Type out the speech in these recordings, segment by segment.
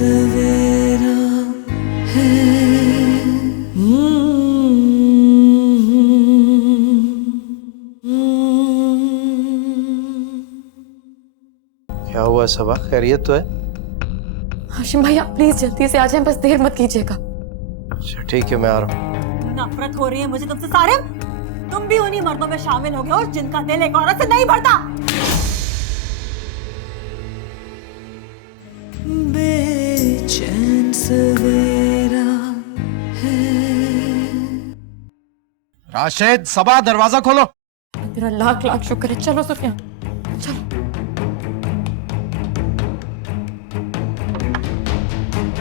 सवेरा है। क्या हुआ सबा, खैरियत तो है? हाशिम भाई आप प्लीज जल्दी से आ जाएं, बस देर मत कीजिएगा। अच्छा ठीक है, मैं आ रहा हूँ। नफरत हो रही है मुझे तुमसे सारिम। तुम भी उन्हीं मर्दों में शामिल हो गए और जिनका दिल एक औरत से नहीं भरता। बेचैन सवेरा है। राशिद, सबा, दरवाजा खोलो। तेरा लाख लाख शुक्र है। चलो सुफियान चलो।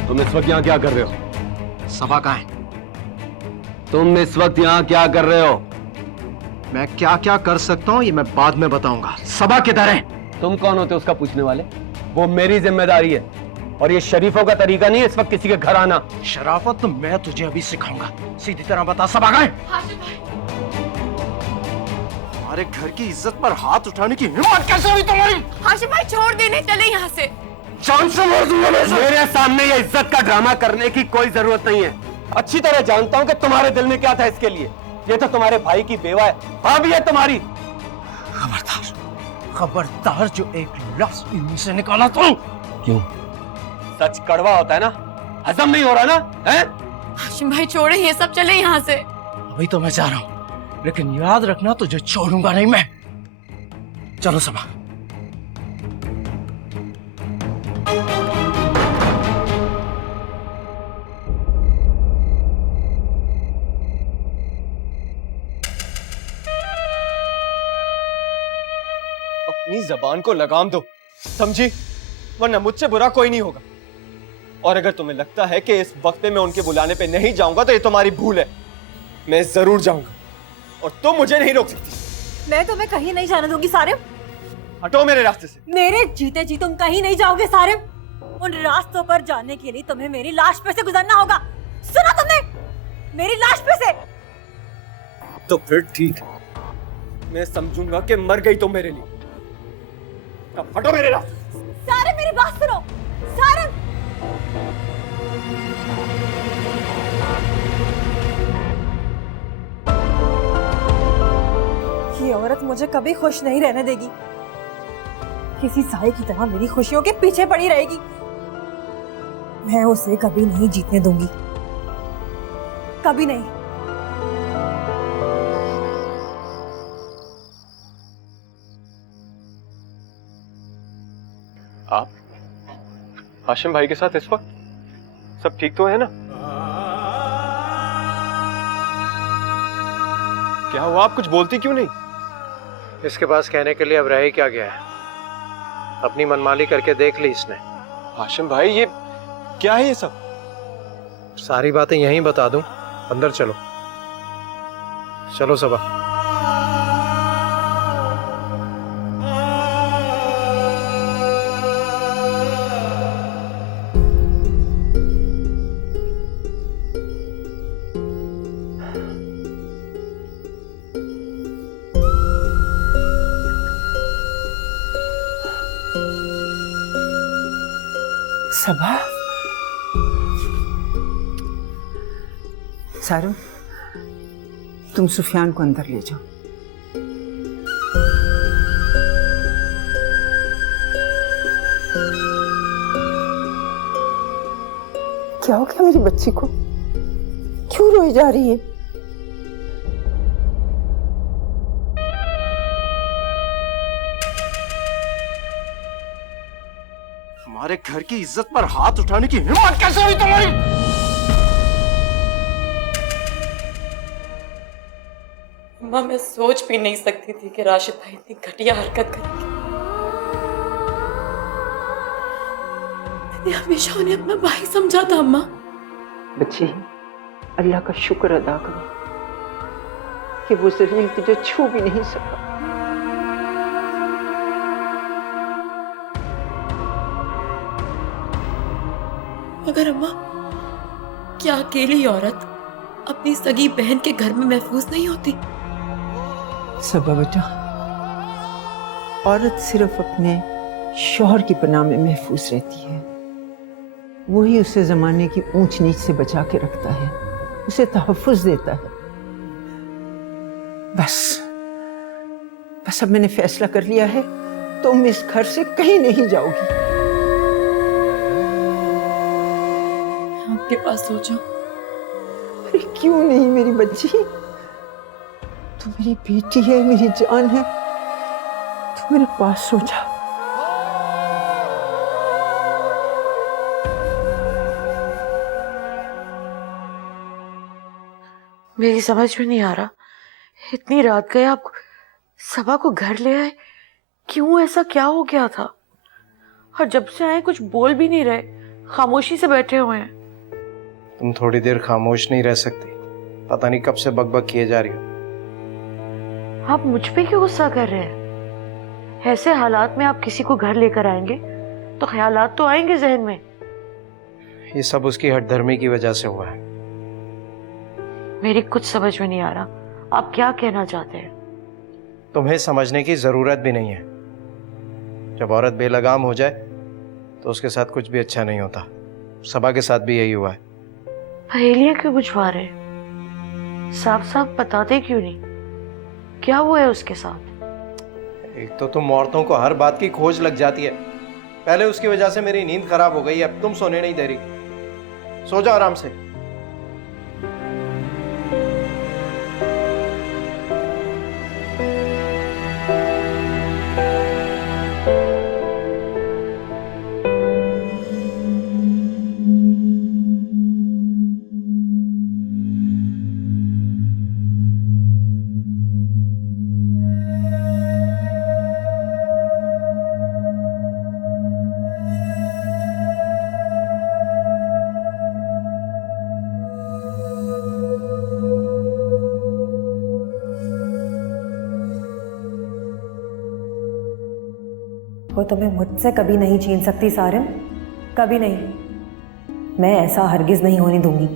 तुम इस वक्त यहाँ क्या कर रहे हो? सबा कहाँ है? तुम इस वक्त यहाँ क्या कर रहे हो? मैं क्या क्या कर सकता हूँ ये मैं बाद में बताऊंगा। सबा किधर है? तुम कौन होते उसका पूछने वाले? वो मेरी जिम्मेदारी है और ये शरीफों का तरीका नहीं है इस वक्त किसी के घर आना। शराफत तो मैं तुझे अभी सिखाऊंगा। सीधी तरह बता, सबा कहाँ है? हमारे घर की इज्जत पर हाथ उठाने की हिम्मत कैसे हुई तुम्हारी? हाशिम भाई छोड़ देने चले यहाँ से। जान से मार दूंगा मैं। मेरे सामने ये इज्जत का ड्रामा करने की कोई जरूरत नहीं है। अच्छी तरह जानता हूँ कि तुम्हारे दिल में क्या था इसके लिए। ये तो तुम्हारे भाई की बेवा है, हाँ भी है तुम्हारी। खबरदार, खबरदार, जो एक लफ्ज भी मुंह से निकाला तो। क्यों? सच कड़वा होता है ना, हजम नहीं हो रहा ना? हैं? हाशिम भाई छोड़े ये सब, चले यहाँ से। अभी तो मैं जा रहा हूँ, लेकिन याद रखना तुझे छोड़ूंगा नहीं मैं। चलो सबा। अपनी जबान को लगाम दो, समझी? वरना मुझसे बुरा कोई नहीं होगा। और अगर तुम्हें लगता है कि इस वक्त पे मैं उनके बुलाने पे नहीं जाऊंगा तो ये तुम्हारी भूल है। मैं जरूर जाऊंगा और तुम मुझे नहीं रोक सकती। मैं तुम्हें कहीं नहीं जाने दूंगी सारिम। हटो मेरे रास्ते से। मेरे जीते जी तुम कहीं नहीं जाओगे सारिम। उन रास्तों पर जाने के लिए तुम्हें मेरी लाश पे से गुजरना होगा। सुना तुमने? मेरी लाश पे से। तो फिर ठीक है, मैं समझूंगा कि मर गई तुम मेरे लिए। अब हटो मेरे रास्ते से। सारिम मेरी बात सुनो। सारिम ये औरत मुझे कभी खुश नहीं रहने देगी। किसी साए की तरह मेरी खुशियों के पीछे पड़ी रहेगी। मैं उसे कभी नहीं जीतने दूंगी, कभी नहीं। आप हाशिम भाई के साथ इस वक्त सब ठीक तो है ना? क्या हुआ, आप कुछ बोलती क्यों नहीं? इसके पास कहने के लिए अब रह ही क्या गया है? अपनी मनमानी करके देख ली इसने। हाशिम भाई ये क्या है ये सब? सारी बातें यहीं बता दूं, अंदर चलो। चलो सबा। सबा, सारू, तुम सुफियान को अंदर ले जाओ। क्या हो गया मेरी बच्ची को? क्यों रोई जा रही है? हमारे घर की इज्जत पर हाथ उठाने की हिम्मत कैसे हुई तुम्हारी? अम्मा मैं सोच भी नहीं सकती थी कि राशिद भाई इतनी घटिया हरकत करेंगे। मैंने हमेशा उन्हें अपना भाई समझा था अम्मा। बच्ची, अल्लाह का शुक्र अदा करो कि वो जलील तुझे छू भी नहीं सका। मगर अम्मा, क्या अकेली औरत अपनी सगी बहन के घर में महफूज नहीं होती? सबा बेटा, औरत सिर्फ अपने शौहर की पनाह में महफूज रहती है, वही उसे जमाने की ऊंच नीच से बचा के रखता है, उसे तहफ्फुज देता है। बस अब मैंने फैसला कर लिया है, तुम इस घर से कहीं नहीं जाओगी। आपके पास सो जाओ। अरे क्यों नहीं मेरी बच्ची, तू मेरी बेटी है, मेरी जान है, तू मेरे पास सो जा। मेरी समझ में नहीं आ रहा, इतनी रात गए आप सबा को घर ले आए, क्यों? ऐसा क्या हो गया था? और जब से आए कुछ बोल भी नहीं रहे, खामोशी से बैठे हुए हैं। तुम थोड़ी देर खामोश नहीं रह सकती? पता नहीं कब से बकबक किए जा रही हो। आप मुझ पे क्यों गुस्सा कर रहे हैं? ऐसे हालात में आप किसी को घर लेकर आएंगे तो ख्यालात तो आएंगे जहन में। ये सब उसकी हठधर्मी की वजह से हुआ है। मेरी कुछ समझ में नहीं आ रहा, आप क्या कहना चाहते हैं? तुम्हें समझने की जरूरत भी नहीं है। जब औरत बेलगाम हो जाए तो उसके साथ कुछ भी अच्छा नहीं होता। सबा के साथ भी यही हुआ है। पहेलियां क्यों बुझवा रहे हैं? साफ साफ बताते क्यों नहीं, क्या हुआ है उसके साथ? एक तो तुम औरतों को हर बात की खोज लग जाती है। पहले उसकी वजह से मेरी नींद खराब हो गई, अब तुम सोने नहीं दे रही। सो जाओ आराम से। वो तुम्हें मुझसे कभी नहीं छीन सकती सारिम, कभी नहीं। मैं ऐसा हरगिज नहीं होने दूंगी।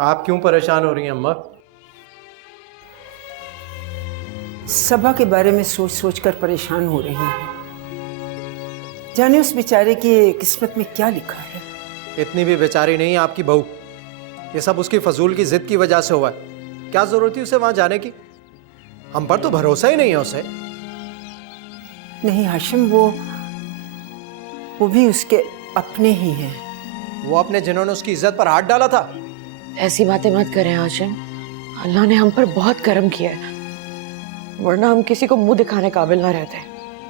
आप क्यों परेशान हो रही हैं अम्मा? सबा के बारे में सोच सोच कर परेशान हो रही हैं। जाने उस बेचारे की किस्मत में क्या लिखा है। इतनी भी बेचारी नहीं है आपकी बहू। ये सब उसकी फजूल की जिद की वजह से हुआ है। क्या जरूरत थी उसे वहां जाने की? हम पर तो भरोसा ही नहीं है उसे। नहीं हाशिम, वो भी उसके अपने ही हैं। वो अपने जिन्होंने उसकी इज्जत पर हाथ डाला था। ऐसी बातें मत करें हाशिम। अल्लाह ने हम पर बहुत करम किया है, वरना हम किसी को मुंह दिखाने काबिल ना रहते।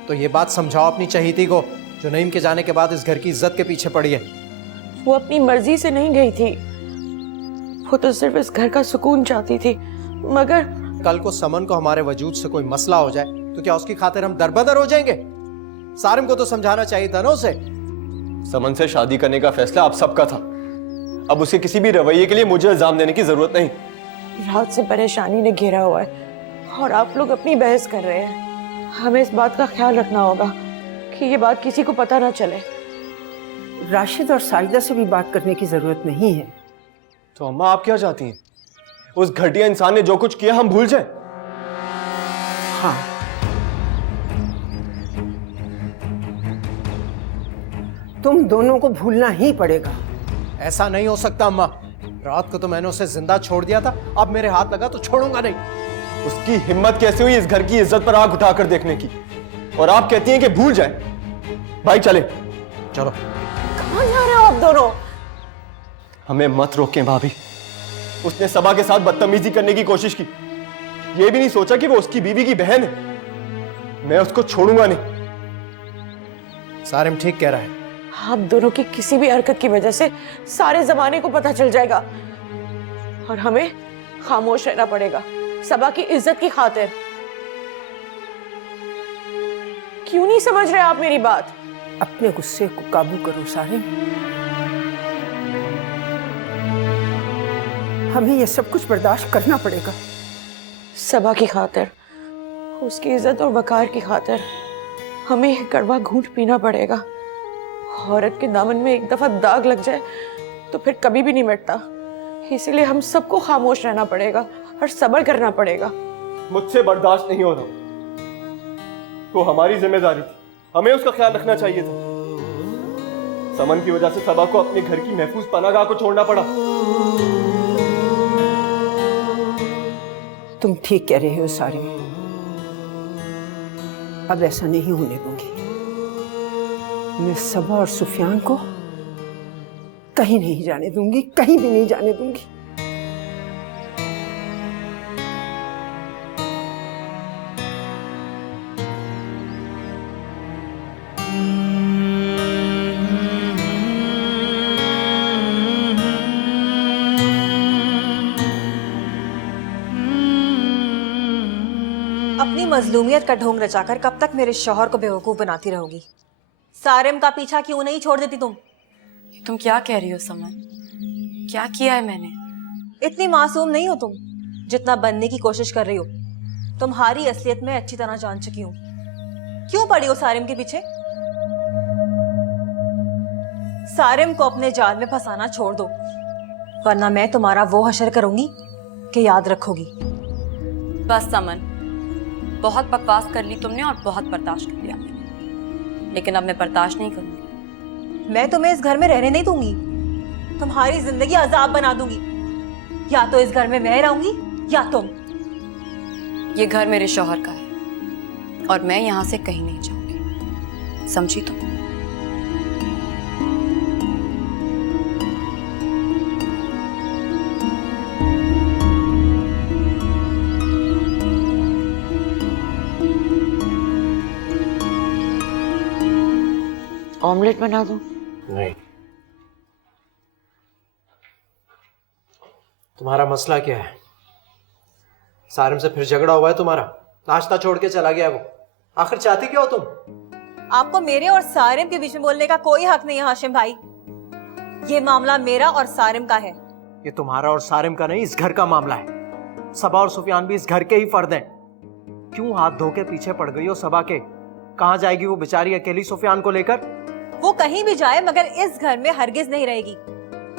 तो ये बात समझाओ अपनी चहीती को, जो नईम के जाने के बाद इस घर की इज्जत के पीछे पड़ी है। वो अपनी मर्जी से नहीं गई थी, वो तो सिर्फ इस घर का सुकून चाहती थी। मगर कल को समन को हमारे वजूद से कोई मसला हो जाए तो क्या उसकी खातिर हम दरबदर हो जाएंगे? सारिम को तो समझाना चाहिए था ना उसे। समन से शादी करने का फैसला आप सबका था। अब उसके किसी भी रवैये के लिए मुझे इल्जाम देने की जरूरत नहीं। रात से परेशानी ने घेरा हुआ है और आप लोग अपनी बहस कर रहे हैं। हमें इस बात का ख्याल रखना होगा कि ये बात किसी को पता ना चले। राशिद और साजिदा से भी बात करने की जरूरत नहीं है। तो अम्मा आप क्या चाहती हैं? उस घटिया इंसान ने जो कुछ किया हम भूल जाएं? हाँ, तुम दोनों को भूलना ही पड़ेगा। ऐसा नहीं हो सकता अम्मा। रात को तो मैंने उसे जिंदा छोड़ दिया था, अब मेरे हाथ लगा तो छोड़ूंगा नहीं। उसकी हिम्मत कैसे हुई इस घर की इज्जत पर आग उठाकर देखने की? और आप कहती हैं कि भूल जाए। भाई चले। चलो। कहाँ जा रहे हो आप दोनों? हमें मत रोकें भाभी। उसने सबा के साथ बदतमीजी करने की कोशिश की। यह भी नहीं सोचा कि वो उसकी बीवी की बहन है। मैं उसको छोड़ूंगा नहीं। सारिम ठीक कह रहा है। आप दोनों की किसी भी हरकत की वजह से सारे जमाने को पता चल जाएगा और हमें खामोश रहना पड़ेगा, सबा की इज्जत की खातिर। क्यों नहीं समझ रहे आप मेरी बात? अपने गुस्से को काबू करो सारिम। हमें यह सब कुछ बर्दाश्त करना पड़ेगा। सबा की खातिर, उसकी इज्जत और वकार की खातिर हमें यह कड़वा घूंट पीना पड़ेगा। औरत के दामन में एक दफा दाग लग जाए तो फिर कभी भी नहीं मिटता। इसीलिए हम सबको खामोश रहना पड़ेगा और सब्र करना पड़ेगा। मुझसे बर्दाश्त नहीं हो रहा। तो हमारी जिम्मेदारी थी, हमें उसका ख्याल रखना चाहिए था। समन की वजह से सबा को अपने घर की महफूज पनाहगाह को छोड़ना पड़ा। तुम ठीक कह रहे हो सारिम। अब ऐसा नहीं होने दूंगी। मैं सबा और सुफियान को कहीं नहीं जाने दूंगी, कहीं भी नहीं जाने दूंगी। अपनी मजलूमियत का ढोंग रचाकर कब तक मेरे शौहर को बेवकूफ बनाती रहोगी? सारिम का पीछा क्यों नहीं छोड़ देती तुम? तुम क्या कह रही हो समन? क्या किया है मैंने? इतनी मासूम नहीं हो तुम जितना बनने की कोशिश कर रही हो। तुम्हारी असलियत में अच्छी तरह जान चुकी हूँ। क्यों पड़ी हो सारिम के पीछे? सारिम को अपने जाल में फंसाना छोड़ दो, वरना मैं तुम्हारा वो हशर करूंगी कि याद रखोगी। बस समन, बहुत बकवास कर ली तुमने और बहुत बर्दाश्त कर लिया मैंने, लेकिन अब मैं बर्दाश्त नहीं करूंगी। मैं तुम्हें इस घर में रहने नहीं दूंगी। तुम्हारी जिंदगी अजाब बना दूंगी। या तो इस घर में मैं रहूंगी या तुम। ये घर मेरे शौहर का है और मैं यहाँ से कहीं नहीं जाऊंगी, समझी तुम? ऑमलेट बना दूं? नहीं। तुम्हारा मसला क्या है? सारिम से फिर झगड़ा हुआ है तुम्हारा? नाश्ता छोड़ के चला गया वो। आखिर चाहती क्या हो तुम? आपको मेरे और सारिम के बीच में बोलने का कोई हक नहीं है हाशिम भाई। ये मामला मेरा और सारिम का है। ये तुम्हारा और सारिम का नहीं, इस घर का मामला है। सबा और सुफियान भी इस घर के ही फर्द हैं। क्यों हाथ धो के पीछे पड़ गई हो सबा के? कहाँ जाएगी वो बेचारी अकेली सुफियान को लेकर? वो कहीं भी जाए मगर इस घर में हरगिज नहीं रहेगी।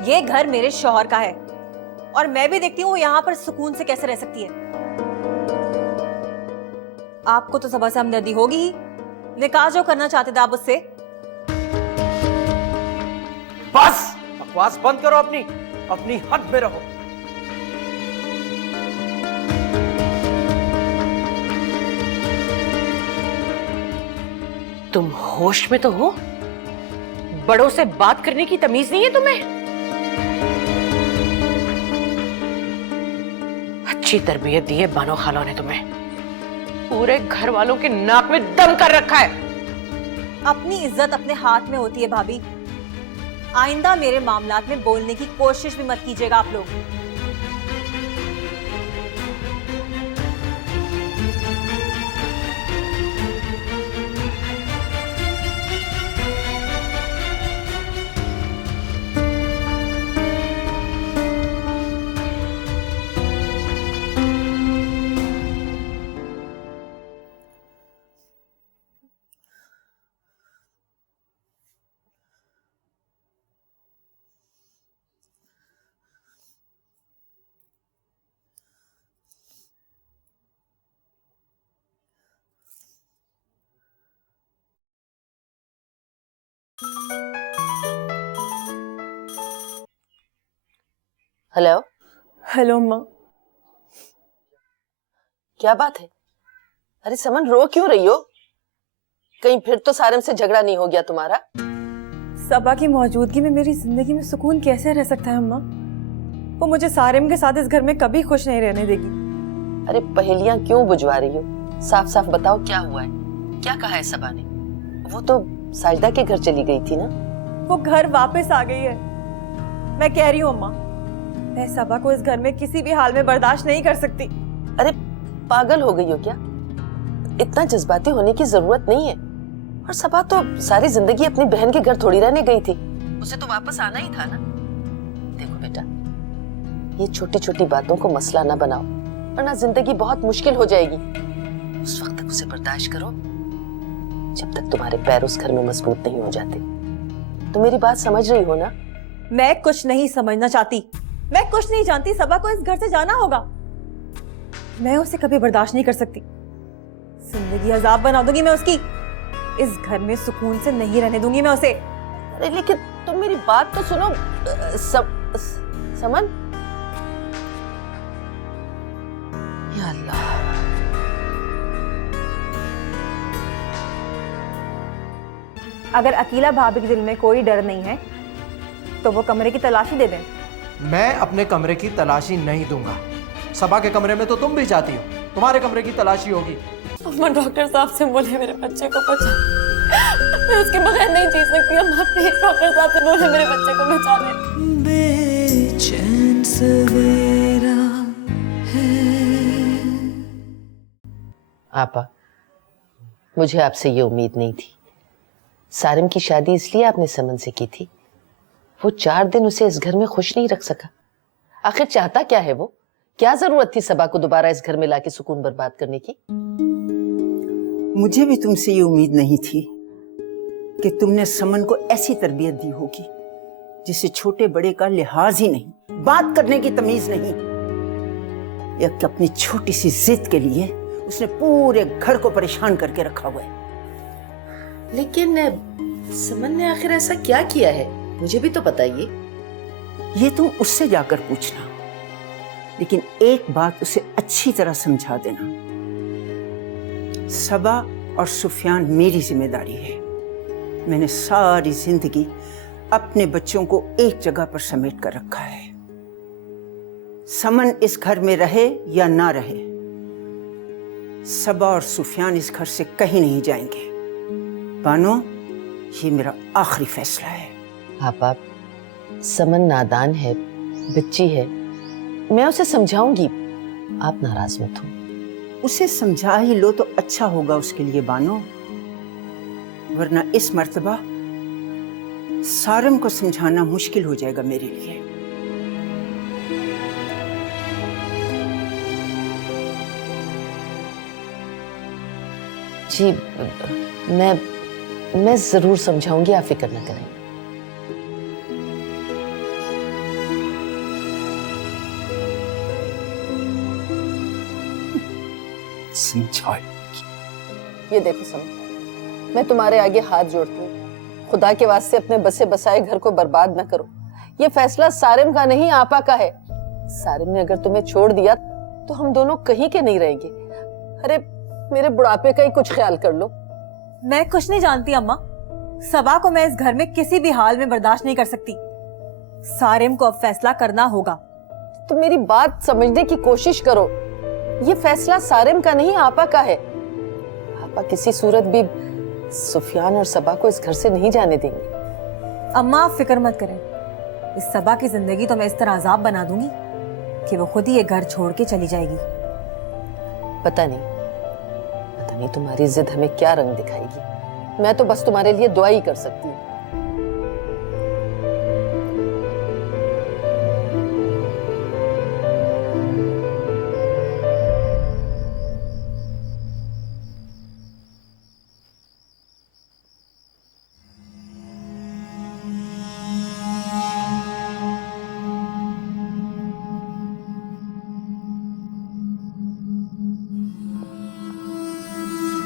ये घर मेरे शौहर का है। और मैं भी देखती हूँ वो यहाँ पर सुकून से कैसे रह सकती है। आपको तो सबा से हमदर्दी होगी ही। निकाह जो करना चाहते थे आप उससे। बस बकवास बंद करो, अपनी अपनी हद में रहो। तुम होश में तो हो? बड़ों से बात करने की तमीज नहीं है तुम्हें? अच्छी तरबियत दी है बानो खालों ने तुम्हें। पूरे घर वालों के नाक में दम कर रखा है। अपनी इज्जत अपने हाथ में होती है भाभी। आइंदा मेरे मामलात में बोलने की कोशिश भी मत कीजिएगा आप लोग। हेलो। हेलो अम्मा। क्या बात है? अरे समन, रो क्यों रही हो? कहीं फिर तो सारम से झगड़ा नहीं हो गया तुम्हारा? सबा की मौजूदगी में मेरी जिंदगी में सुकून कैसे रह सकता है अम्मा? वो मुझे सारिम के साथ इस घर में कभी खुश नहीं रहने देगी। अरे पहेलियां क्यों बुझवा रही हो? साफ साफ बताओ क्या हुआ है? क्या कहा है सबा ने? वो तो साजदा के घर चली गई थी ना? वो घर वापस आ गई है। मैं कह रही हूँ अम्मा, मैं सबा को इस घर में किसी भी हाल में बर्दाश्त नहीं कर सकती। अरे पागल हो गई हो क्या? इतना जज्बाती होने की जरूरत नहीं है। और सबा तो सारी जिंदगी अपनी बहन के घर थोड़ी रहने गई थी। उसे तो वापस आना ही था ना। देखो बेटा, ये छोटी छोटी बातों को मसला ना बनाओ, वरना जिंदगी बहुत मुश्किल हो जाएगी। उस वक्त तक उसे बर्दाश्त करो जब तक तुम्हारे पैर उस घर में मजबूत नहीं हो जाते। तुम मेरी बात समझ रही हो ना? मैं कुछ नहीं समझना चाहती। मैं कुछ नहीं जानती। सबा को इस घर से जाना होगा। मैं उसे कभी बर्दाश्त नहीं कर सकती। जिंदगी अजाब बना दूंगी मैं उसकी। इस घर में सुकून से नहीं रहने दूंगी मैं उसे। अरे लेकिन तुम मेरी बात तो सुनो। समन, या अल्लाह। अगर अकीला भाभी के दिल में कोई डर नहीं है तो वो कमरे की तलाशी दे दें। मैं अपने कमरे की तलाशी नहीं दूंगा। सबा के कमरे में तो तुम भी जाती हो, तुम्हारे कमरे की तलाशी होगी। अम्मा डॉक्टर साहब से बोले मेरे बच्चे को बचा। मैं उसके बगैर नहीं जी सकती। अम्मा प्लीज डॉक्टर साहब से बोले मेरे बच्चे को बचा ले। बेचैन सवेरा है। आपा, मुझे आपसे ये उम्मीद नहीं थी। सारिम की शादी इसलिए आपने समन से की थी। वो 4 दिन उसे इस घर में खुश नहीं रख सका। आखिर चाहता क्या है वो? क्या जरूरत थी सबा को दोबारा इस घर में लाके सुकून बर्बाद करने की? मुझे भी तुमसे ये उम्मीद नहीं थी कि तुमने समन को ऐसी तरबियत दी होगी जिसे छोटे बड़े का लिहाज ही नहीं, बात करने की तमीज नहीं। एक अपनी छोटी सी जिद के लिए उसने पूरे घर को परेशान करके रखा हुआ है। लेकिन समन ने आखिर ऐसा क्या किया है? मुझे भी तो बताइए। ये तुम उससे जाकर पूछना, लेकिन एक बात उसे अच्छी तरह समझा देना। सबा और सुफियान मेरी जिम्मेदारी है। मैंने सारी जिंदगी अपने बच्चों को एक जगह पर समेट कर रखा है। समन इस घर में रहे या ना रहे, सबा और सुफियान इस घर से कहीं नहीं जाएंगे। बानो, ये मेरा आखिरी फैसला है। आप समन नादान है, बच्ची है। मैं उसे समझाऊंगी, आप नाराज मत हो। उसे समझा ही लो तो अच्छा होगा उसके लिए बानो, वरना इस मर्तबा सारम को समझाना मुश्किल हो जाएगा मेरे लिए। जी, मैं जरूर समझाऊंगी, आप फिक्र न करें। समझाए। ये देखो सम, मैं तुम्हारे आगे हाथ जोड़ती हूँ, खुदा के वास्ते अपने बसे बसाए घर को बर्बाद न करो। ये फैसला सारिम का नहीं, आपा का है। सारिम ने अगर तुम्हें छोड़ दिया तो हम दोनों कहीं के नहीं रहेंगे। अरे मेरे बुढ़ापे का ही कुछ ख्याल कर लो। मैं कुछ नहीं जानती अम्मा, सबा को मैं इस घर में किसी भी हाल में बर्दाश्त नहीं कर सकती। सारिम को अब फैसला करना होगा। तुम मेरी बात समझने की कोशिश करो। ये फैसला सारिम का नहीं, आपा का है। आपा किसी सूरत भी सुफियान और सबा को इस घर से नहीं जाने देंगे। अम्मा आप फिक्र मत करें, इस सबा की जिंदगी तो मैं इस तरह अजाब बना दूंगी कि वो खुद ही ये घर छोड़ के चली जाएगी। पता नहीं तुम्हारी जिद हमें क्या रंग दिखाएगी। मैं तो बस तुम्हारे लिए दुआ ही कर सकती हूँ।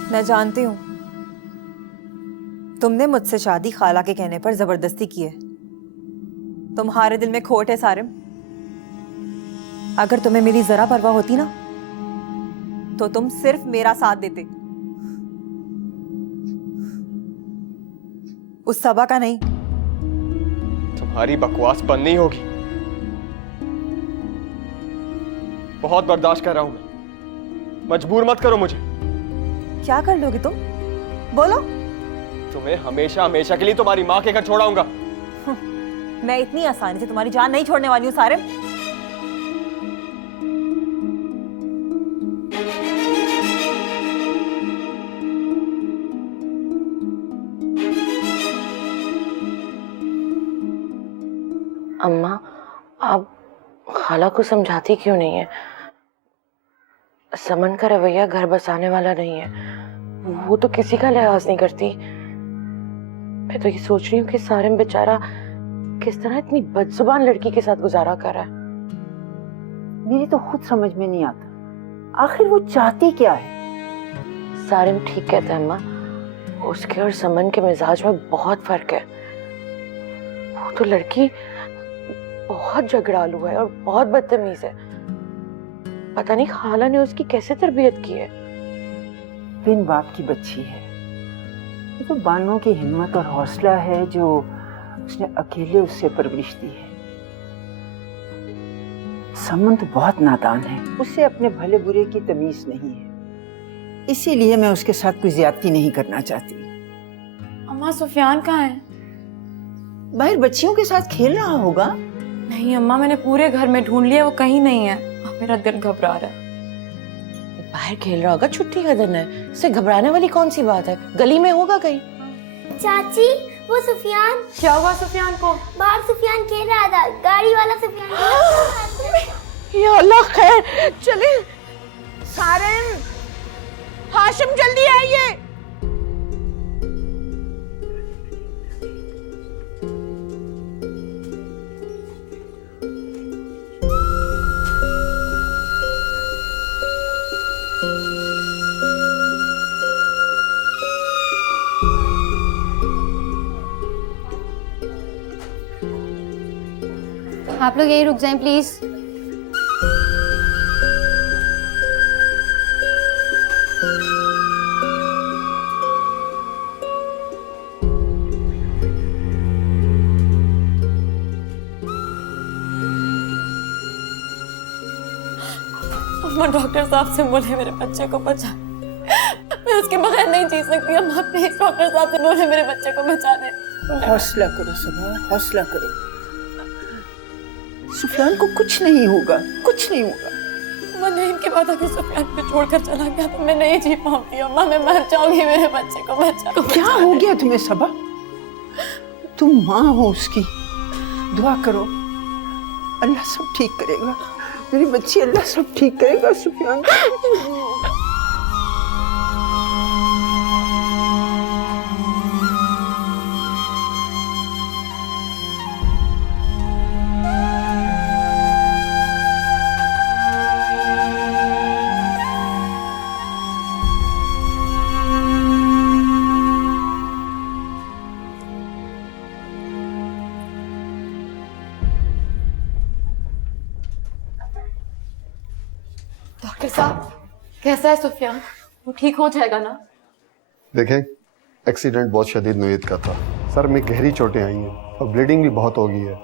मैं जानती हूँ तुमने मुझसे शादी खाला के कहने पर जबरदस्ती की है। तुम्हारे दिल में खोट है सारिम। अगर तुम्हें मेरी जरा परवाह होती ना तो तुम सिर्फ मेरा साथ देते, उस सबा का नहीं। तुम्हारी बकवास बंद नहीं होगी। बहुत बर्दाश्त कर रहा हूं मैं, मजबूर मत करो मुझे। क्या कर लोगे तुम, बोलो। तुम्हें हमेशा हमेशा के लिए तुम्हारी माँ के घर छोड़ाऊंगा। मैं इतनी आसानी से तुम्हारी जान नहीं छोड़ने वाली हूँ सारिम। अम्मा आप खाला को समझाती क्यों नहीं है? समन का रवैया घर बसाने वाला नहीं है, वो तो किसी का लिहाज नहीं करती। मैं तो ये सोच रही हूँ कि सारिम बेचारा किस तरह इतनी बदजुबान लड़की के साथ गुजारा कर रहा है। मेरी तो खुद समझ में नहीं आता, आखिर वो चाहती क्या है? सारिम ठीक कहता है अम्मा, उसके और समन के मिजाज में बहुत फर्क है। वो तो लड़की बहुत झगड़ालू है और बहुत बदतमीज है। पता नहीं खाला ने उसकी कैसे तरबियत की है। बिन बाप की बच्ची है, ये तो बानों की हिम्मत और हौसला है जो उसने अकेले उससे परवरिश दी है। समन तो बहुत नादान है, उसे अपने भले बुरे की तमीज नहीं है, इसीलिए मैं उसके साथ कोई ज्यादती नहीं करना चाहती। अम्मा सुफियान कहाँ है? बाहर बच्चियों के साथ खेल रहा होगा। नहीं अम्मा, मैंने पूरे घर में ढूंढ लिया, वो कहीं नहीं है। मेरा दिल घबरा रहा है। बाहर खेल रहा होगा, छुट्टी का दिन है, इससे घबराने वाली कौन सी बात है? गली में होगा कहीं। चाची वो सुफियान। क्या हुआ सुफियान को? बाहर सुफियान खेल रहा था, गाड़ी वाला सुफियान। या अल्लाह खैर, चले। सारिम, हाशिम जल्दी आइए। आप लोग यहीं रुक जाएं प्लीज। अम्मा डॉक्टर साहब से बोले मेरे बच्चे को बचा, मैं उसके बगैर नहीं जी सकती। अम्मा प्लीज डॉक्टर साहब से बोले मेरे बच्चे को बचा दे। हौसला करो सबा, हौसला करो। सुफियान को कुछ नहीं होगा, कुछ नहीं होगा। मैंने इनके बाद अगर सुफियान को छोड़कर चला गया तो मैं नहीं जी पाऊंगी। अम्मा मैं मर जाऊंगी, मेरे बच्चे को बचा। क्या हो गया तुम्हें सबा? तुम माँ हो उसकी, दुआ करो, अल्लाह सब ठीक करेगा। मेरी बच्ची, अल्लाह सब ठीक करेगा। सुफियान साहब, कैसा है सुफियान? वो ठीक हो जाएगा ना? देखें, एक्सीडेंट बहुत शदीद नोयत का था। सर में गहरी चोटें आई हैं और ब्लीडिंग भी बहुत हो गई है।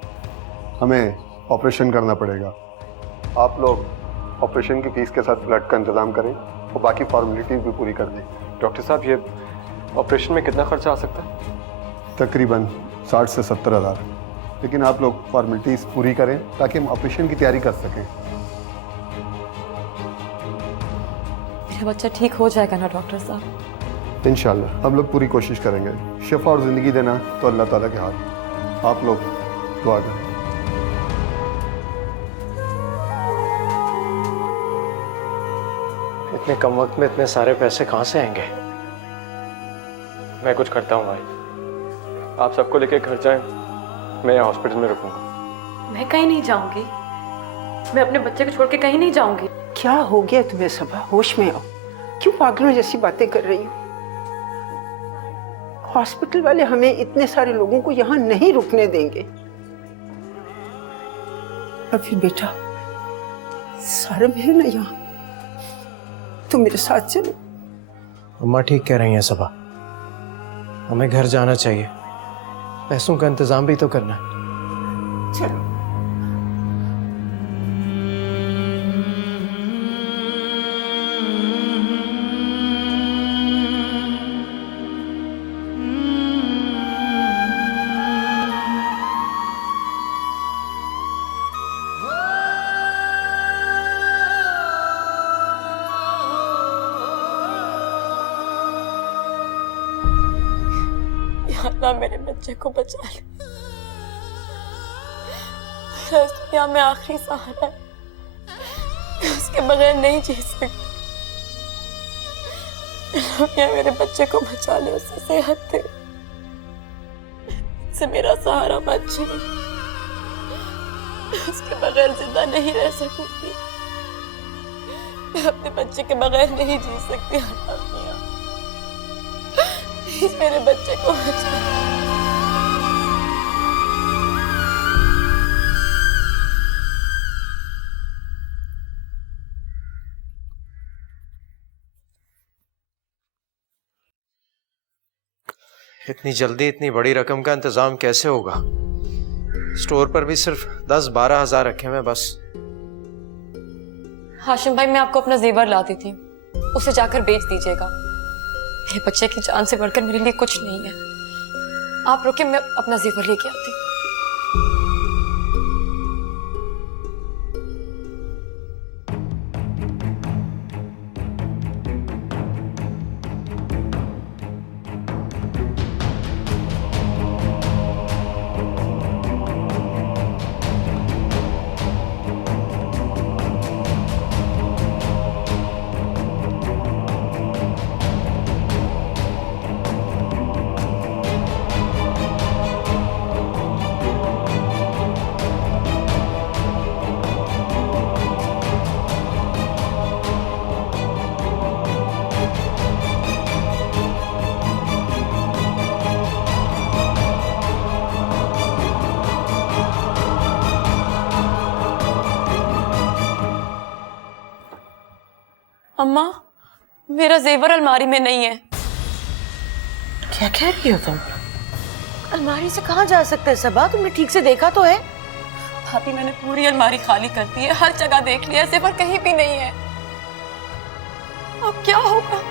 हमें ऑपरेशन करना पड़ेगा। आप लोग ऑपरेशन की फीस के साथ ब्लड का इंतजाम करें और बाकी फॉर्मेलिटीज भी पूरी कर दें। डॉक्टर साहब, ये ऑपरेशन में कितना खर्चा आ सकता है? तकरीबन 60 से 70 हज़ार, लेकिन आप लोग फॉर्मेलिटीज पूरी करें ताकि हम ऑपरेशन की तैयारी कर सकें। मेरा बच्चा ठीक हो जाएगा ना डॉक्टर साहब? इंशाल्लाह हम लोग पूरी कोशिश करेंगे। शिफा और ज़िंदगी देना तो अल्लाह ताला के हाथ। आप लोग दुआ करें। इतने कम वक्त में इतने सारे पैसे कहाँ से आएंगे? मैं कुछ करता हूँ भाई, आप सबको लेके घर जाएं, मैं यहाँ हॉस्पिटल में रुकूंगा। मैं कहीं नहीं जाऊंगी, मैं अपने बच्चे को छोड़ के कहीं नहीं जाऊंगी। क्या हो गया तुम्हें सबा? होश में आओ। क्यों पागलों जैसी बातें कर रही हो? हॉस्पिटल वाले हमें इतने सारे लोगों को यहाँ नहीं रुकने देंगे। और फिर बेटा सारम है ना यहाँ, तुम मेरे साथ चलो। अम्मा ठीक कह रही हैं सबा, हमें घर जाना चाहिए। पैसों का इंतजाम भी तो करना है। चलो। अल्लाह मेरे बच्चे को बचा ले। मेरा इस दुनिया में आखिरी सहारा है, मैं उसके बगैर नहीं जी सकती। अल्लाह मेरे बच्चे को बचा ले, उसे सेहत दे, से मेरा सहारा मत छीन। मैं उसके बगैर जिंदा नहीं रह सकूंगी, मैं अपने बच्चे के बगैर नहीं जी सकती। अल्लाह प्लीज मेरे बच्चे को बचा। इतनी जल्दी इतनी बड़ी रकम का इंतजाम कैसे होगा? स्टोर पर भी सिर्फ 10-12 हज़ार रखे हुए बस। हाशिम भाई, मैं आपको अपना जेवर ला दी थी, उसे जाकर बेच दीजिएगा। मेरे बच्चे की जान से बढ़कर मेरे लिए कुछ नहीं है। आप रुके, मैं अपना जेवर लेके आती हूँ। अम्मा, मेरा जेवर अलमारी में नहीं है। क्या कह रही हो तुम? अलमारी से कहाँ जा सकता है सबा? तुमने ठीक से देखा तो है? भाभी, मैंने पूरी अलमारी खाली कर दी है, हर जगह देख लिया, जेवर कहीं भी नहीं है। अब क्या होगा?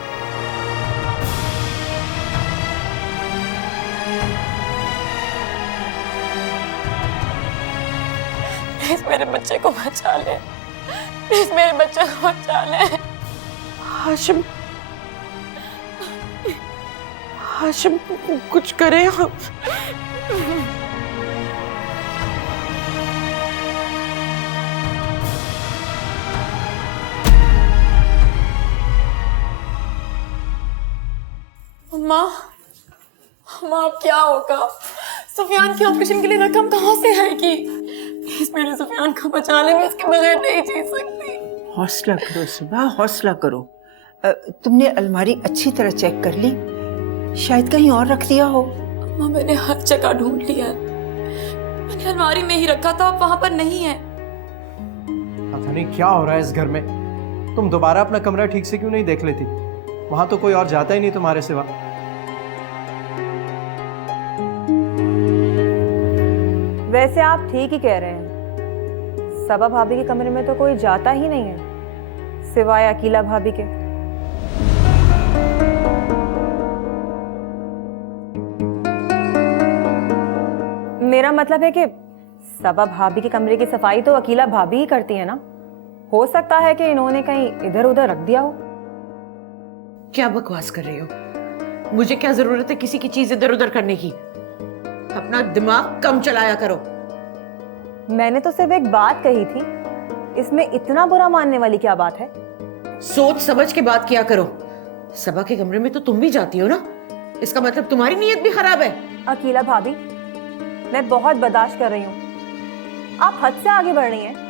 प्लीज मेरे बच्चे को बचा ले, प्लीज मेरे बच्चे को बचा ले। हाशिम, हाशिम कुछ करें हम। अम्मा, अम्मा अब क्या होगा? सुफियान की ऑपरेशन के लिए रकम कहाँ से आएगी? प्लीज मेरे सुफियान को बचा ले, मैं इसके बगैर नहीं जी सकती। हौसला करो सुबह, हौसला करो। तुमने अलमारी अच्छी तरह चेक कर ली? शायद कहीं और रख दिया हो। अम्मा, मैंने हर जगह ढूंढ लिया है, मैंने अलमारी में ही रखा था, अब वहां पर नहीं है। पता नहीं क्या हो रहा है इस घर में। तुम दोबारा अपना कमरा ठीक से क्यों नहीं देख लेती? वहां तो कोई और जाता ही नहीं तुम्हारे सिवा। वैसे आप ठीक ही कह रहे हैं, सबा भाभी के कमरे में तो कोई जाता ही नहीं है सिवाय अकीला भाभी के। मेरा मतलब है कि सबा भाभी के कमरे की सफाई तो अकीला भाभी ही करती है ना। हो सकता है कि इन्होंने कहीं इधर उधर रख दिया हो। क्या बकवास कर रही हो? मुझे क्या जरूरत है किसी की चीज इधर उधर करने की? अपना दिमाग कम चलाया करो। मैंने तो सिर्फ एक बात कही थी, इसमें इतना बुरा मानने वाली क्या बात है? सोच समझ के बात किया करो। सबा के कमरे में तो तुम भी जाती हो ना, इसका मतलब तुम्हारी नीयत भी खराब है। अकीला भाभी, मैं बहुत बर्दाश्त कर रही हूँ, आप हद से आगे बढ़ रही हैं।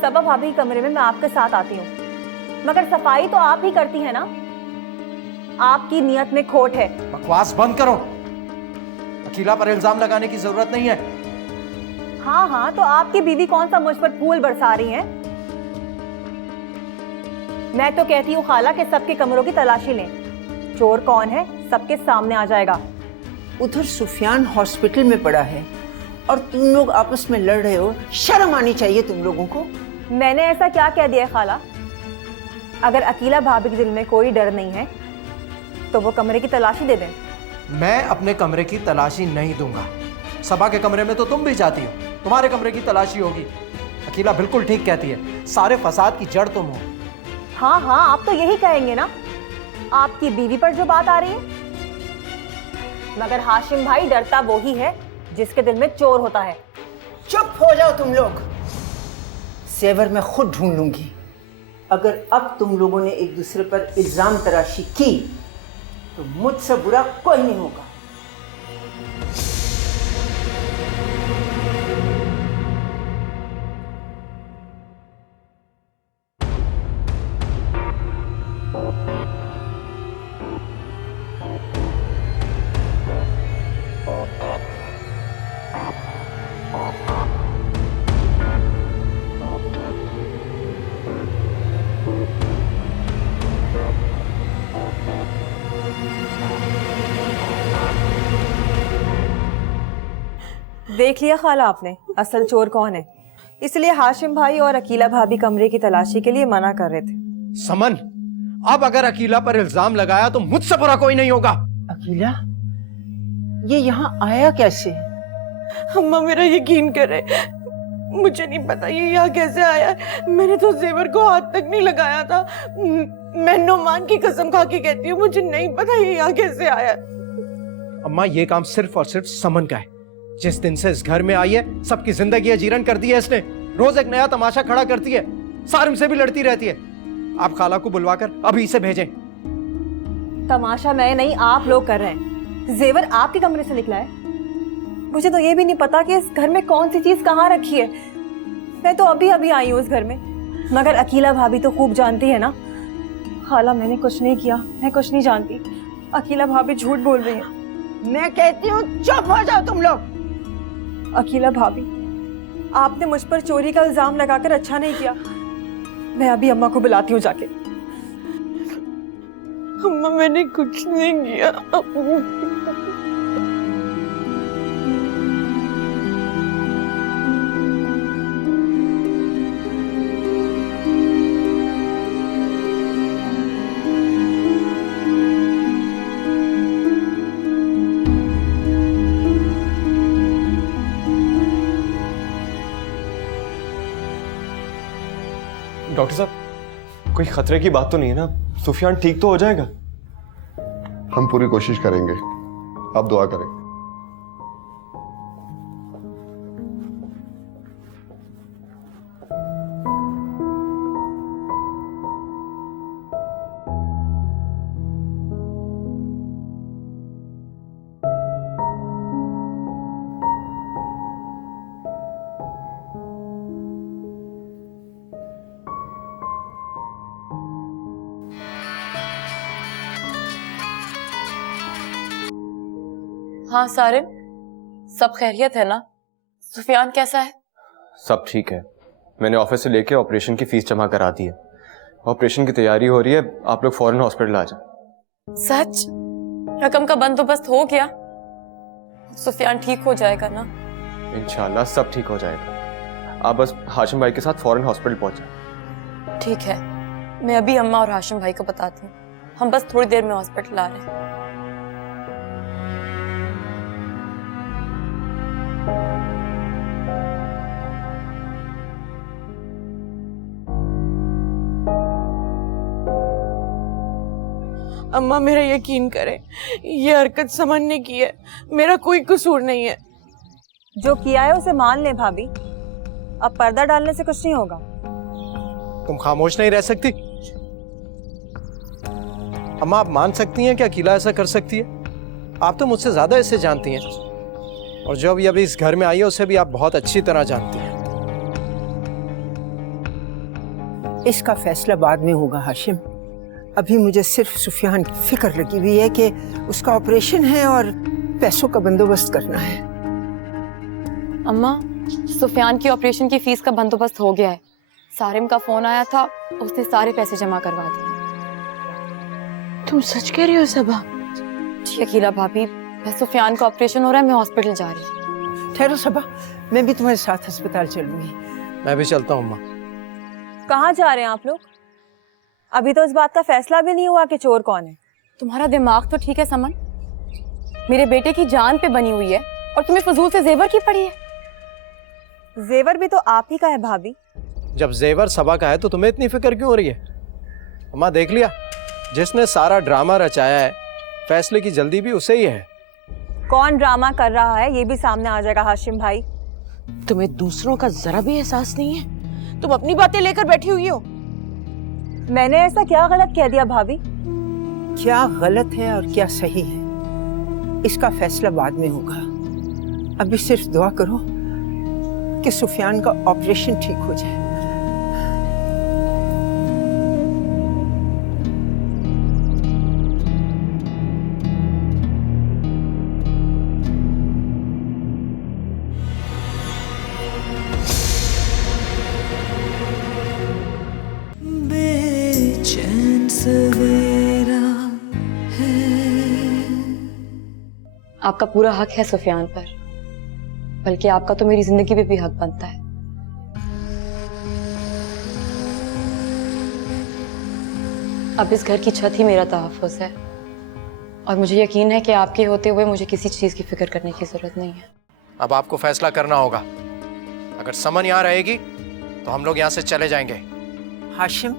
सबा भाभी के कमरे में मैं आपके साथ आती हूँ, मगर सफाई तो आप ही करती हैं ना। आपकी नीयत में खोट है। बकवास बंद करो। अकीला पर इल्जाम लगाने की जरूरत नहीं है। हाँ हाँ, तो आपकी बीवी कौन सा मुझ पर फूल बरसा रही है? मैं तो कहती हूँ खाला के सबके कमरों की तलाशी लें। चोर कौन है सबके सामने आ जाएगा। उधर सुफियान हॉस्पिटल में पड़ा है और तुम लोग आपस में लड़ रहे हो। शर्म आनी चाहिए तुम लोगों को। मैंने ऐसा क्या कह दिया खाला? अगर अकीला भाभी के दिल में कोई डर नहीं है तो वो कमरे की तलाशी दे दें। मैं अपने कमरे की तलाशी नहीं दूंगा। सबा के कमरे में तो तुम भी जाती हो, तुम्हारे कमरे की तलाशी होगी। अकीला बिल्कुल ठीक कहती है, सारे फसाद की जड़ तुम हो। हाँ हाँ, आप तो यही कहेंगे ना। आपकी बीवी पर जो बात आ रही है, मगर हाशिम भाई डरता वो ही है जिसके दिल में चोर होता है। चुप हो जाओ तुम लोग। सेवर मैं खुद ढूंढ लूंगी। अगर अब तुम लोगों ने एक दूसरे पर इल्जाम तराशी की तो मुझसे बुरा कोई नहीं होगा। देख लिया खाला आपने असल चोर कौन है। इसलिए हाशिम भाई और अकीला भाभी कमरे की तलाशी के लिए मना कर रहे थे। समन, अब अगर अकीला पर इल्जाम लगाया तो मुझसे बुरा कोई नहीं होगा। अकीला, ये यहाँ आया कैसे? अम्मा मेरा यकीन करे, मुझे नहीं पता ये यहाँ कैसे आया। मैंने तो जेवर को हाथ तक नहीं लगाया था। मैं नोमान की कसम खा के कहती हूँ, मुझे नहीं पता ये यहाँ कैसे आया। अम्मा, ये काम सिर्फ और सिर्फ समन का है। जिस दिन से इस घर में आई है सबकी जिंदगी अजीरन कर दी है इसने। रोज एक नया तमाशा खड़ा करती है, सारिम से भी लड़ती रहती है। आप खाला को बुलवाकर अभी इसे भेजें। तमाशा मैं नहीं, आप लोग कर रहे हैं। जेवर आपके कमरे से निकला है। मुझे तो ये भी नहीं पता कि इस घर में कौन सी चीज कहाँ रखी है। मैं तो अभी अभी आई हूँ इस घर में, मगर अकीला भाभी तो खूब जानती है ना। खाला, मैंने कुछ नहीं किया, मैं कुछ नहीं जानती। अकीला भाभी झूठ बोल रही है। मैं कहती हूँ चुप हो जाओ तुम लोग। अकीला भाभी, आपने मुझ पर चोरी का इल्जाम लगाकर अच्छा नहीं किया। मैं अभी अम्मा को बुलाती हूँ जाके। अम्मा मैंने कुछ नहीं किया। डॉक्टर साहब, कोई खतरे की बात तो नहीं है ना? सुफियान ठीक तो हो जाएगा? हम पूरी कोशिश करेंगे, आप दुआ करें। हाँ सारिम, सब खैरियत है ना? सुफियान कैसा है? सब ठीक है। मैंने ऑफिस से लेके ऑपरेशन की फीस जमा करा दी है। ऑपरेशन की तैयारी हो रही है, आप लोग फौरन हॉस्पिटल आ जाए। सच? रकम का बंदोबस्त हो गया? सुफियान ठीक हो जाएगा ना? इंशाल्लाह सब ठीक हो जाएगा। आप बस हाशिम भाई के साथ फौरन हॉस्पिटल पहुंचे। ठीक है, मैं अभी अम्मा और हाशिम भाई को बताती हूँ। हम बस थोड़ी देर में हॉस्पिटल आ रहे हैं। अम्मा मेरा यकीन करें, ये हरकत समन ने की है, मेरा कोई कसूर नहीं है। जो किया है उसे मान ले भाभी, अब पर्दा डालने से कुछ नहीं होगा। तुम खामोश नहीं रह सकती? अम्मा आप मान सकती हैं कि अकीला ऐसा कर सकती है? आप तो मुझसे ज्यादा इसे जानती हैं, और जो अभी इस घर में आई है उसे भी आप बहुत अच्छी तरह जानती हैं। इसका फैसला बाद में होगा हाशिम। अभी मुझे सिर्फ सुफियान की फिक्र लगी हुई है कि उसका ऑपरेशन है और पैसों का बंदोबस्त करना है। अम्मा, सुफियान की ऑपरेशन की फीस का बंदोबस्त हो गया है। सारिम का फोन आया था, उसने सारे पैसे जमा करवा दिए। तुम सच कह रही हो सबा? जी अकीला भाभी, बस सुफियान का ऑपरेशन हो रहा है, मैं हॉस्पिटल जा रही हूँ। ठहरो सबा, मैं भी तुम्हारे साथ अस्पताल चलूंगी। मैं भी चलता हूँ अम्मा। कहाँ जा रहे हैं आप लोग? अभी तो इस बात का फैसला भी नहीं हुआ कि चोर कौन है। तुम्हारा दिमाग तो ठीक है समन, मेरे बेटे की जान पे बनी हुई है और तुम्हें फजूल से जेवर की पड़ी है। जेवर भी तो आप ही का है भाभी। जब जेवर सबा का है तो तुम्हें इतनी फिक्र क्यों हो रही है? अम्मा देख लिया, जिसने सारा ड्रामा रचाया है, फैसले की जल्दी भी उसे ही है। कौन ड्रामा कर रहा है ये भी सामने आ जाएगा हाशिम भाई। तुम्हें दूसरों का जरा भी एहसास नहीं है? तुम अपनी बातें लेकर बैठी हुई हो। मैंने ऐसा क्या गलत कह दिया भाभी? क्या गलत है और क्या सही है, इसका फैसला बाद में होगा। अभी सिर्फ दुआ करो कि सुफियान का ऑपरेशन ठीक हो जाए। बेचैन सवेरा है। आपका पूरा हक है सुफियान पर, बल्कि आपका तो मेरी जिंदगी पे भी हक बनता है। अब इस घर की छत ही मेरा तहफ़्फ़ुज़ है, और मुझे यकीन है कि आपके होते हुए मुझे किसी चीज की फिक्र करने की जरूरत नहीं है। अब आपको फैसला करना होगा। अगर समन यहाँ रहेगी तो हम लोग यहाँ से चले जाएंगे। हाशिम,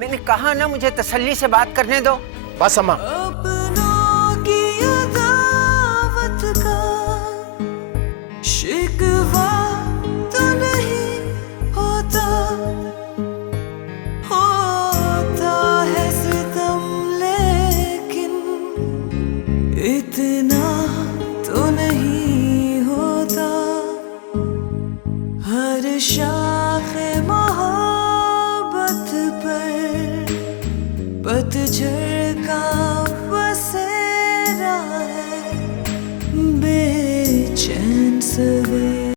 मैंने कहा ना, मुझे तसल्ली से बात करने दो। बस अम्मा। अपनों की अदावत का शिकवा तो नहीं होता, होता है सितम लेकिन इतना तो नहीं होता। हर शाखे मोहब्बत पर पतझड़ का बसेरा है। बेचैन सवेरा